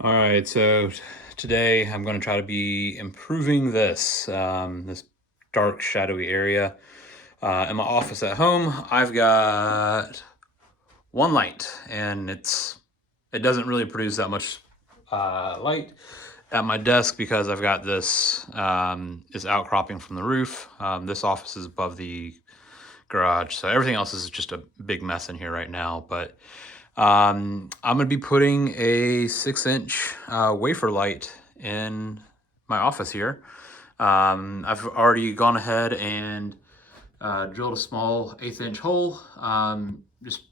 All right, so today I'm going to try to be improving this dark, shadowy area. In my office at home, I've got one light, and it doesn't really produce that much light at my desk because I've got this outcropping from the roof. This office is above the garage, so everything else is just a big mess in here right now. But I'm gonna be putting a 6-inch wafer light in my office here. I've already gone ahead and drilled a small 1/8 inch hole. Just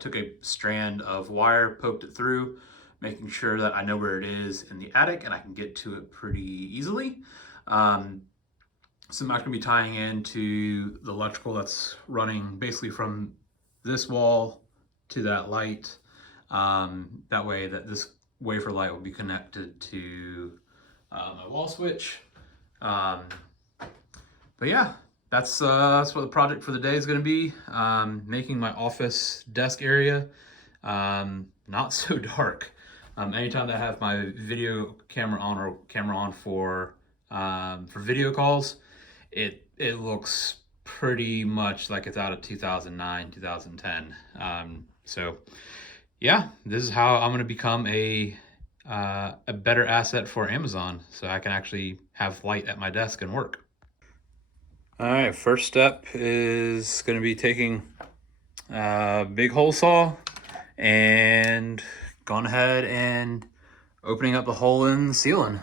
took a strand of wire, poked it through, making sure that I know where it is in the attic and I can get to it pretty easily. So I'm not gonna be tying into the electrical that's running basically from this wall to that light. That way that this wafer light will be connected to my wall switch. But yeah, that's what the project for the day is going to be. Making my office desk area not so dark. Anytime that I have my video camera on or camera on for video calls, it looks pretty much like it's out of 2009, 2010. So yeah, this is how I'm going to become a better asset for Amazon, so I can actually have light at my desk and work. All right, first step is going to be taking a big hole saw and going ahead and opening up the hole in the ceiling.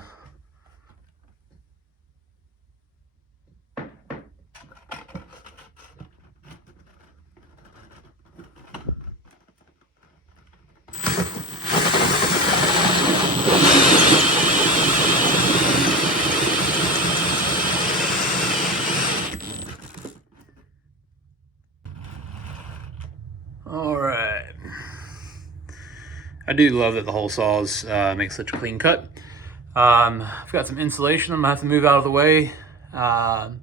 All right. I do love that the hole saws make such a clean cut. I've got some insulation I'm gonna have to move out of the way. Not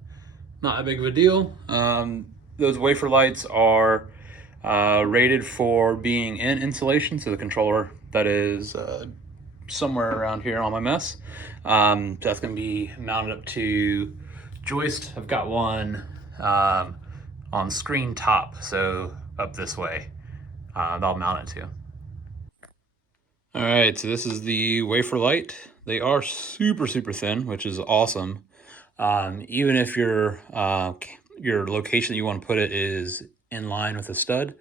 that big of a deal. Those wafer lights are rated for being in insulation, so the controller that is somewhere around here on my mess. That's gonna be mounted up to joist. I've got one on screen top, so up this way. I'll mount it to. All right, so this is the wafer light. They are super thin, which is awesome. Even if your location that you want to put it is in line with a stud,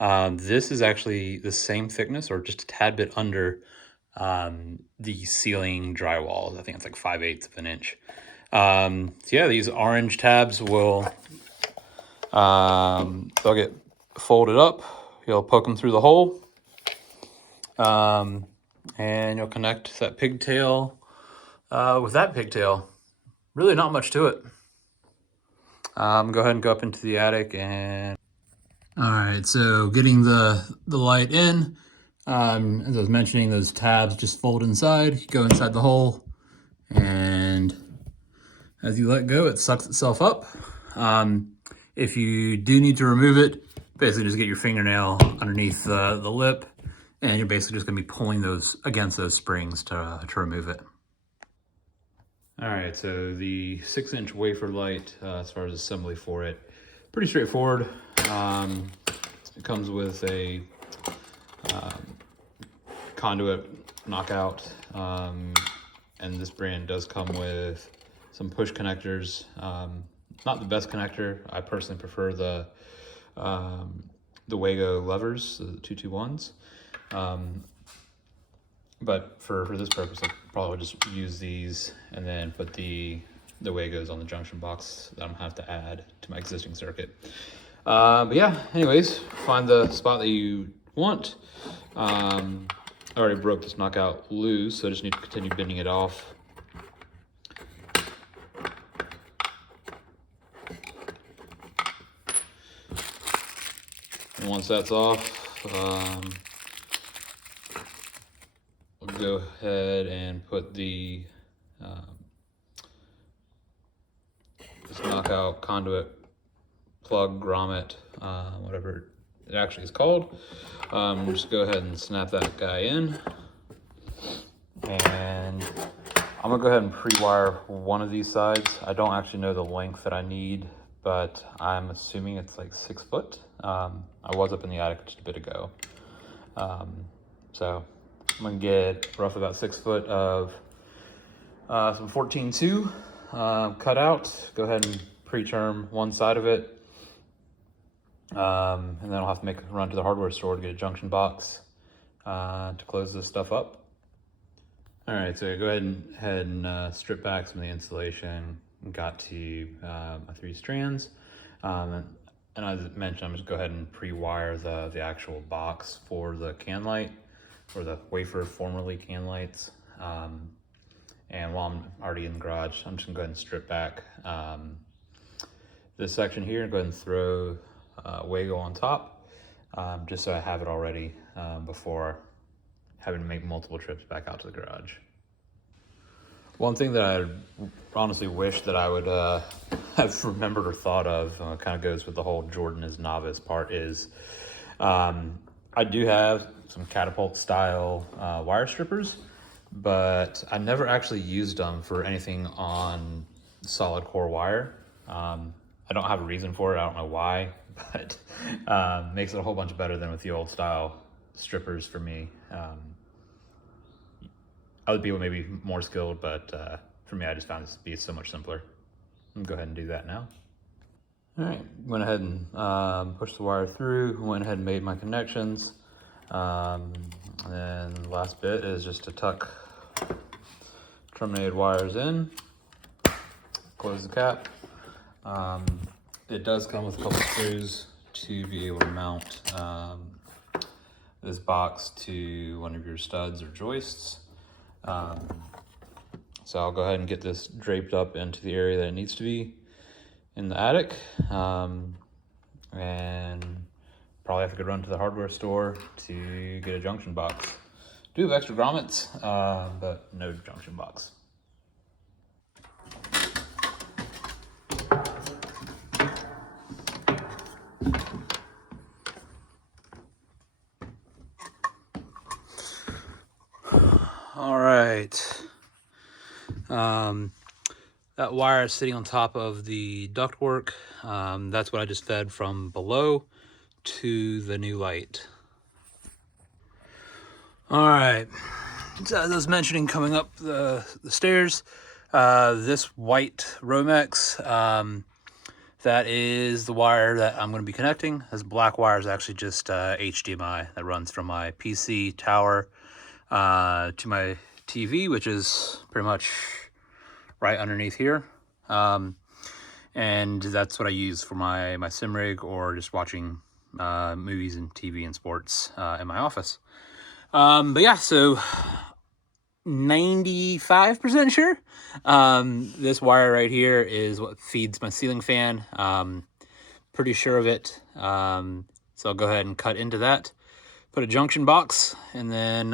this is actually the same thickness or just a tad bit under the ceiling drywall. I think it's like 5/8 of an inch. So yeah, these orange tabs will they'll get folded up. You'll poke them through the hole. And you'll connect that pigtail with that pigtail. Really not much to it. Go ahead and go up into the attic and... All right, so getting the light in, as I was mentioning, those tabs just fold inside, you go inside the hole, and as you let go, it sucks itself up. If you do need to remove it, basically just get your fingernail underneath the lip, and you're basically just gonna be pulling those against those springs to remove it. All right, so the 6-inch wafer light, as far as assembly for it, pretty straightforward. It comes with a conduit knockout, and this brand does come with some push connectors. Not the best connector. I personally prefer the Wago levers, the 221s. But for this purpose, I'll probably just use these and then put the Wagos on the junction box that I'm gonna have to add to my existing circuit. But yeah, anyways, find the spot that you want. I already broke this knockout loose, so I just need to continue bending it off. And once that's off, we'll go ahead and put the this knockout conduit plug grommet, whatever it actually is called. Just go ahead and snap that guy in. And I'm gonna go ahead and pre-wire one of these sides. I don't actually know the length that I need, but I'm assuming it's like 6 foot. I was up in the attic just a bit ago. So I'm gonna get roughly about 6 foot of some 14-2 cut out. Go ahead and pre-term one side of it. And then I'll have to make a run to the hardware store to get a junction box to close this stuff up. All right, so go ahead and strip back some of the insulation. Got to my 3 strands. And as I mentioned, I'm just go ahead and pre-wire the actual box for the can light, or the wafer formerly can lights. And while I'm already in the garage, I'm just gonna go ahead and strip back this section here and go ahead and throw Wago on top, just so I have it all ready before having to make multiple trips back out to the garage. One thing that I honestly wish that I would have remembered or thought of, kind of goes with the whole Jordan is novice part, is I do have some catapult style wire strippers, but I never actually used them for anything on solid core wire. I don't have a reason for it, I don't know why, but makes it a whole bunch better than with the old style strippers for me. Other people may be more skilled, but for me, I just found this to be so much simpler. I'm gonna go ahead and do that now. All right, went ahead and pushed the wire through, went ahead and made my connections. And then the last bit is just to tuck terminated wires in, close the cap. It does come with a couple screws to be able to mount this box to one of your studs or joists. So I'll go ahead and get this draped up into the area that it needs to be in the attic, and probably have to go run to the hardware store to get a junction box. Do have extra grommets, but no junction box. All right. That wire is sitting on top of the ductwork. That's what I just fed from below to the new light. All right. So as I was mentioning, coming up the stairs, this white Romex, that is the wire that I'm going to be connecting. This black wire is actually just HDMI that runs from my PC tower to my TV, which is pretty much right underneath here. And that's what I use for my sim rig, or just watching movies and TV and sports in my office. But yeah, so 95% sure this wire right here is what feeds my ceiling fan. Pretty sure of it. So I'll go ahead and cut into that, put a junction box, and then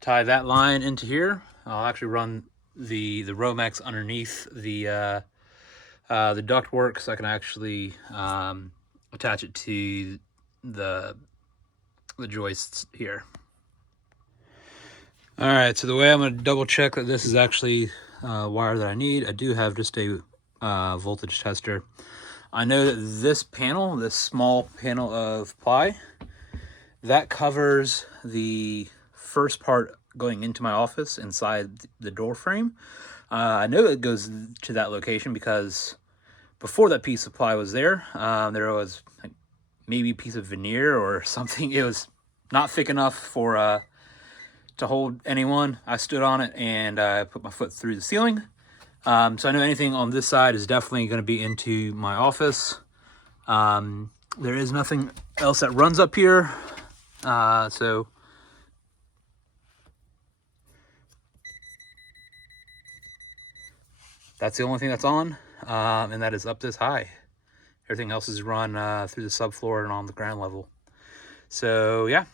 tie that line into here. I'll actually run the Romex underneath the ductwork, so I can actually attach it to the joists here. All right, so the way I'm going to double check that this is actually wire that I need, I do have just a voltage tester. I know that this panel, this small panel of ply, that covers the first part going into my office inside the door frame. I know it goes to that location because before that piece of ply was there, there was like maybe a piece of veneer or something. It was not thick enough for to hold anyone. I stood on it and I put my foot through the ceiling. So I know anything on this side is definitely going to be into my office. There is nothing else that runs up here. So that's the only thing that's on, and that is up this high. Everything else is run through the subfloor and on the ground level. So yeah,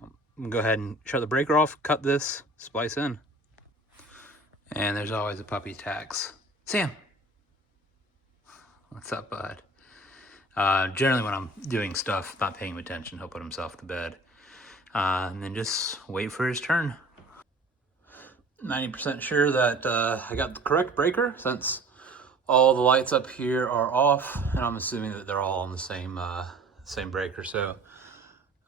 I'm gonna go ahead and shut the breaker off, cut this, splice in. And there's always a puppy tax. Sam, what's up, bud? Generally when I'm doing stuff, not paying him attention, he'll put himself to bed. And then just wait for his turn. 90% sure that I got the correct breaker, since all the lights up here are off, and I'm assuming that they're all on the same breaker. So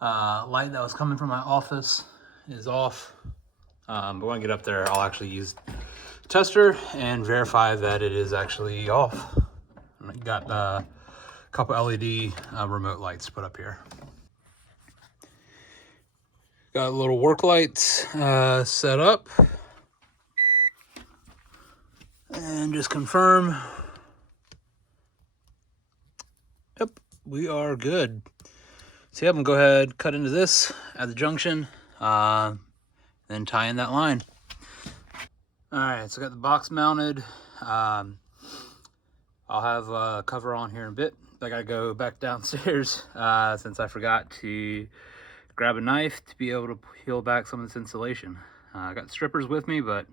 light that was coming from my office is off. But when I get up there, I'll actually use the tester and verify that it is actually off. I got a couple LED remote lights put up here. Got little work lights set up. And just confirm. Yep, we are good. So yeah, I'm gonna go ahead, cut into this at the junction, then tie in that line. All right, so I got the box mounted. I'll have a cover on here in a bit. I gotta go back downstairs since I forgot to grab a knife to be able to peel back some of this insulation. I got strippers with me, but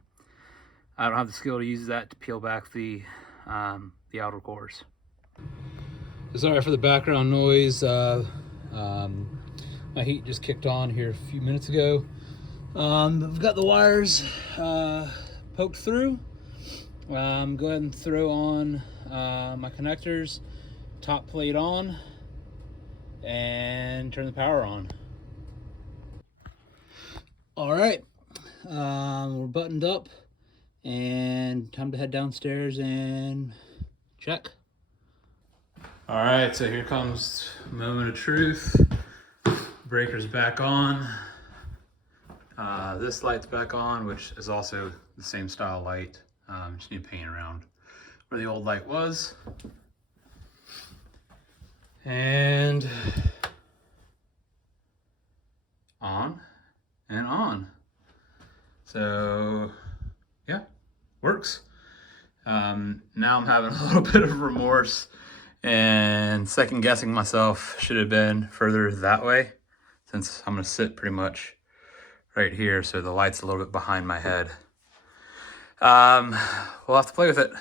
I don't have the skill to use that to peel back the outer cores. Sorry for the background noise. My heat just kicked on here a few minutes ago. I've got the wires poked through. Go ahead and throw on my connectors, top plate on, and turn the power on. All right, we're buttoned up and time to head downstairs and check. All right, so here comes moment of truth. Breaker's back on. This light's back on, which is also the same style light. Just need to paint around where the old light was. And on and on. So yeah, works. Now I'm having a little bit of remorse and second guessing myself. Should have been further that way, since I'm gonna sit pretty much right here, so the light's a little bit behind my head. We'll have to play with it.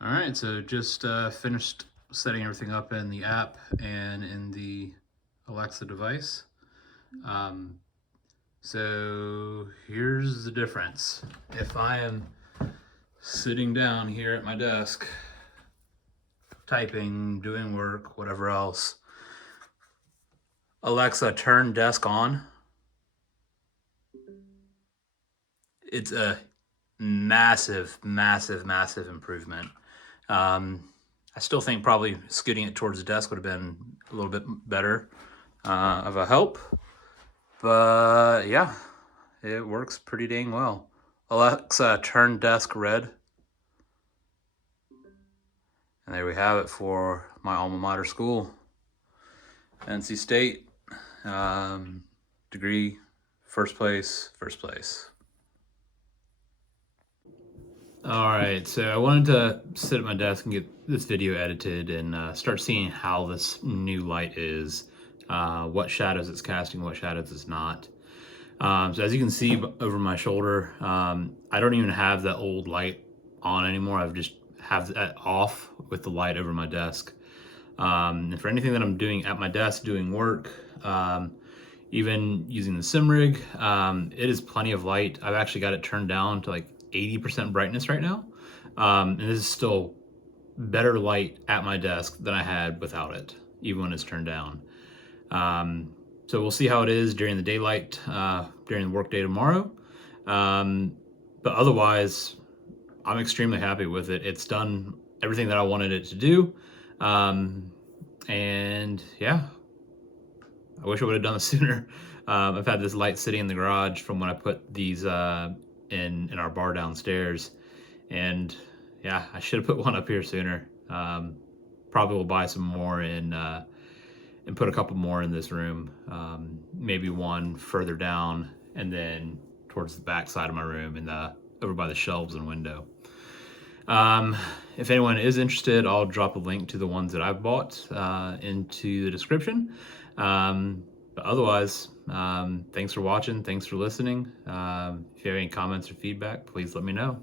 All right, so just finished setting everything up in the app and in the Alexa device. So here's the difference. If I am sitting down here at my desk, typing, doing work, whatever else, Alexa, turn desk on. It's a massive, massive, massive improvement. I still think probably scooting it towards the desk would have been a little bit better of a help. But yeah, it works pretty dang well. Alexa, turn desk red. And there we have it for my alma mater school. NC State, degree, first place. All right, so I wanted to sit at my desk and get this video edited and start seeing how this new light is, what shadows it's casting, what shadows it's not. So as you can see over my shoulder, I don't even have that old light on anymore. I've just have that off with the light over my desk. And for anything that I'm doing at my desk, doing work, even using the sim rig, it is plenty of light. I've actually got it turned down to like 80% brightness right now. And this is still better light at my desk than I had without it, even when it's turned down. So we'll see how it is during the daylight, during the workday tomorrow. But otherwise, I'm extremely happy with it. It's done everything that I wanted it to do. And yeah, I wish I would have done this sooner. I've had this light sitting in the garage from when I put these in our bar downstairs, and yeah, I should have put one up here sooner. Probably will buy some more and put a couple more in this room. Maybe one further down, and then towards the back side of my room and over by the shelves and window. If anyone is interested, I'll drop a link to the ones that I've bought into the description. But otherwise, thanks for watching. Thanks for listening. If you have any comments or feedback, please let me know.